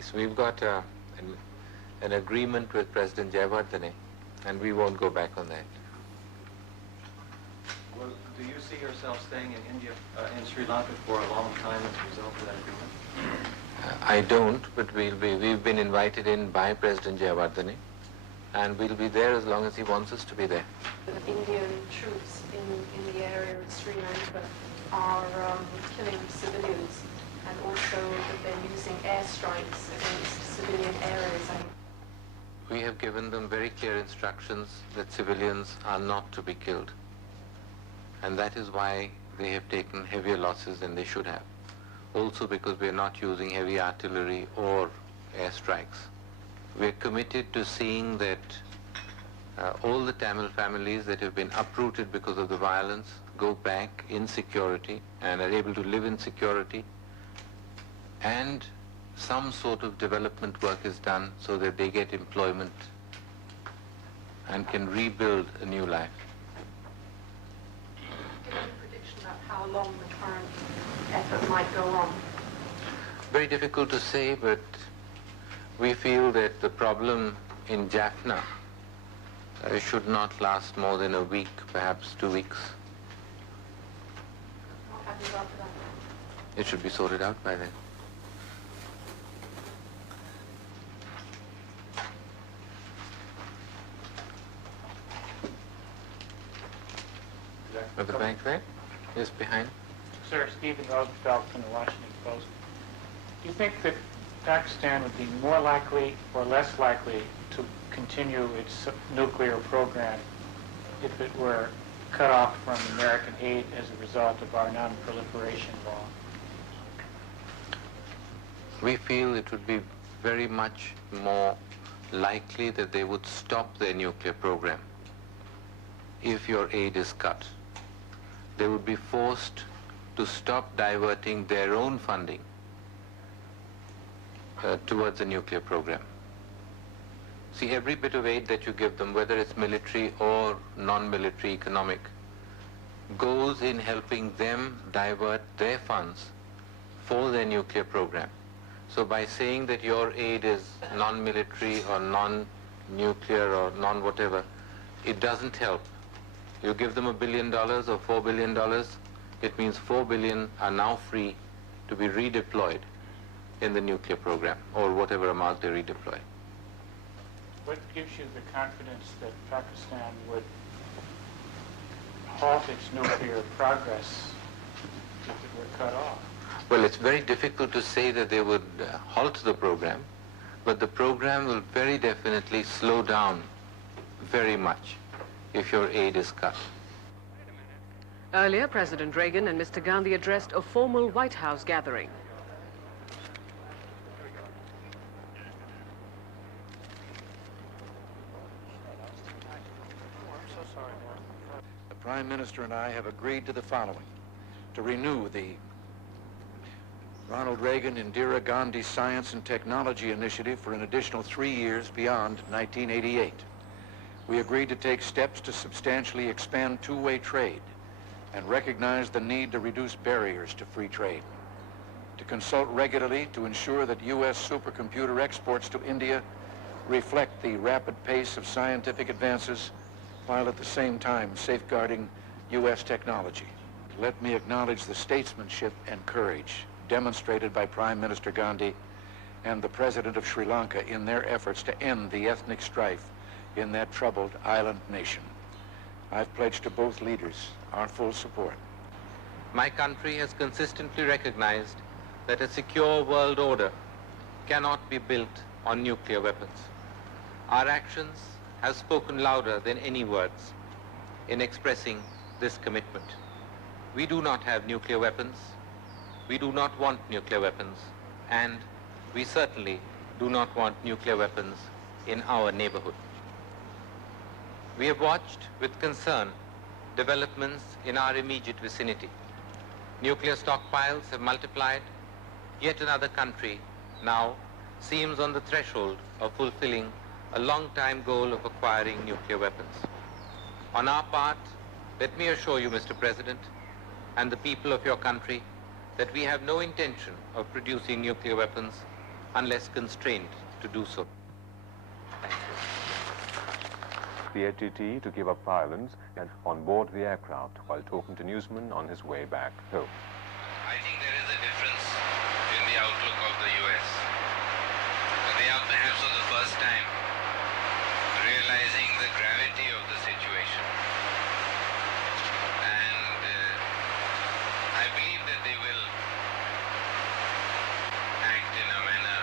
nice. We've got an agreement with President Jayawardene, and we won't go back on that. Well, do you see yourself staying in India, in Sri Lanka for a long time as a result of that agreement? I don't, but we've been invited in by President Jayawardene, and we'll be there as long as he wants us to be there. The Indian troops in the area of Sri Lanka are killing civilians, and also that they're using airstrikes against civilian areas. We have given them very clear instructions that civilians are not to be killed, and that is why they have taken heavier losses than they should have. Also because we are not using heavy artillery or airstrikes. We are committed to seeing that all the Tamil families that have been uprooted because of the violence go back in security and are able to live in security, and some sort of development work is done so that they get employment and can rebuild a new life. Do you have a prediction about how long the current effort might go on? Very difficult to say, but we feel that the problem in Jaffna should not last more than a week, perhaps 2 weeks. What happens after that? It should be sorted out by then. At the bank there? Yes, behind. Sir, Stephen Rosenfeld from the Washington Post. Do you think that Pakistan would be more likely or less likely to continue its nuclear program if it were cut off from American aid as a result of our non-proliferation law? We feel it would be very much more likely that they would stop their nuclear program if your aid is cut. They would be forced to stop diverting their own funding towards the nuclear program. See, every bit of aid that you give them, whether it's military or non-military economic, goes in helping them divert their funds for their nuclear program. So by saying that your aid is non-military or non-nuclear or non-whatever, it doesn't help. You give them $1 billion or $4 billion, it means $4 billion are now free to be redeployed in the nuclear program, or whatever amount they redeploy. What gives you the confidence that Pakistan would halt its nuclear progress if it were cut off? Well, it's very difficult to say that they would halt the program, but the program will very definitely slow down very much if your aid is cut. Earlier, President Reagan and Mr. Gandhi addressed a formal White House gathering. The Prime Minister and I have agreed to the following: to renew the Ronald Reagan Indira Gandhi Science and Technology Initiative for an additional 3 years beyond 1988. We agreed to take steps to substantially expand two-way trade and recognize the need to reduce barriers to free trade, to consult regularly to ensure that U.S. supercomputer exports to India reflect the rapid pace of scientific advances while at the same time safeguarding U.S. technology. Let me acknowledge the statesmanship and courage demonstrated by Prime Minister Gandhi and the President of Sri Lanka in their efforts to end the ethnic strife in that troubled island nation. I've pledged to both leaders our full support. My country has consistently recognized that a secure world order cannot be built on nuclear weapons. Our actions have spoken louder than any words in expressing this commitment. We do not have nuclear weapons. We do not want nuclear weapons, and we certainly do not want nuclear weapons in our neighborhood. We have watched with concern developments in our immediate vicinity. Nuclear stockpiles have multiplied. Yet another country now seems on the threshold of fulfilling a long-time goal of acquiring nuclear weapons. On our part, let me assure you, Mr. President, and the people of your country, that we have no intention of producing nuclear weapons unless constrained to do so. Thank you. The ATT to give up violence and on board the aircraft while talking to newsmen on his way back home. I think there is a difference in the outlook of the U.S. They are perhaps for the first time realizing the gravity of the situation. And I believe that they will act in a manner,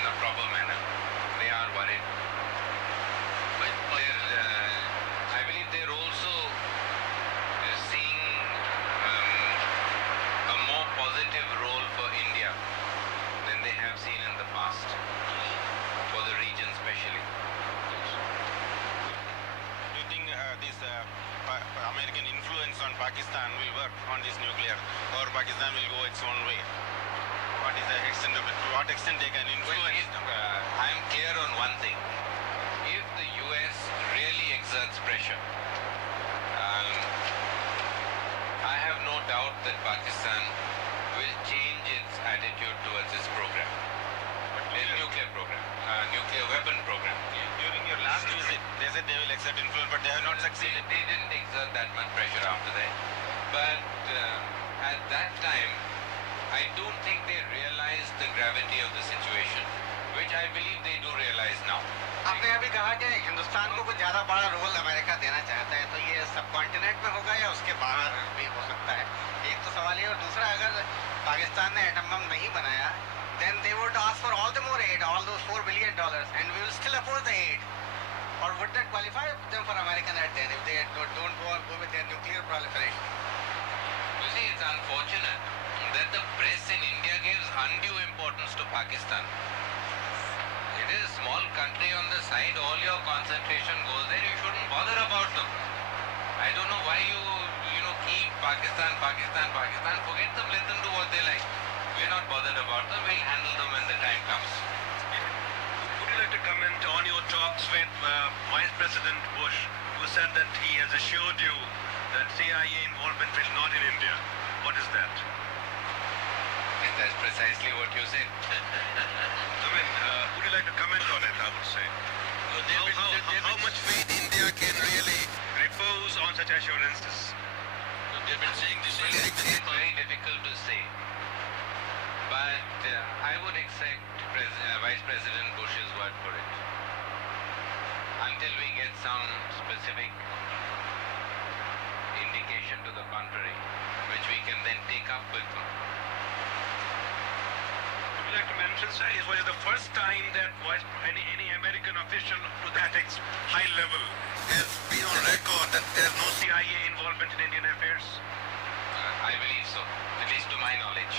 in a proper manner. They are worried. But I believe they're also seeing a more positive role for India than they have seen in the past, for the region especially. Do you think this American influence on Pakistan will work on this nuclear, or Pakistan will go its own way? What is the extent of it? To what extent they can influence? I am clear on one thing. If the U.S. really exerts pressure, I have no doubt that Pakistan will change its attitude towards this program. Nuclear program, nuclear weapon program. During your last visit, they said they will exert influence, but they have not succeeded. They didn't exert that much pressure after that. But at that time, I don't think they realized the gravity of the situation, which I believe they do realize now. आपने अभी कहा कि हिंदुस्तान को कुछ ज़्यादा बड़ा role America देना चाहता है, तो ये सब कॉन्टिनेंट में होगा या उसके बाहर भी हो सकता है? एक तो सवाल ये, और दूसरा, अगर पाकिस्तान ने एटम बम नहीं बनाया, then they would ask for all the more aid, all those $4 billion, and we will still oppose the aid. Or would that qualify them for American aid then, if they don't go with their nuclear proliferation? You see, it's unfortunate that the press in India gives undue importance to Pakistan. It is a small country on the side, all your concentration goes there, you shouldn't bother about them. I don't know why you keep Pakistan, forget them, let them do what they like. We're not bothered about them, we'll handle them when the time comes. Would you like to comment on your talks with Vice President Bush, who said that he has assured you that CIA involvement is not in India? What is that? And that's precisely what you said. Would you like to comment on it, I would say? How much faith India can really repose on such assurances? They've been saying this. It's very difficult to say. But I would accept Vice President Bush's word for it. Until we get some specific indication to the contrary, which we can then take up with them. Would you like to mention, sir, was it the first time that any American official to that high level has been on record that there's no CIA involvement in Indian affairs? I believe so, at least to my knowledge.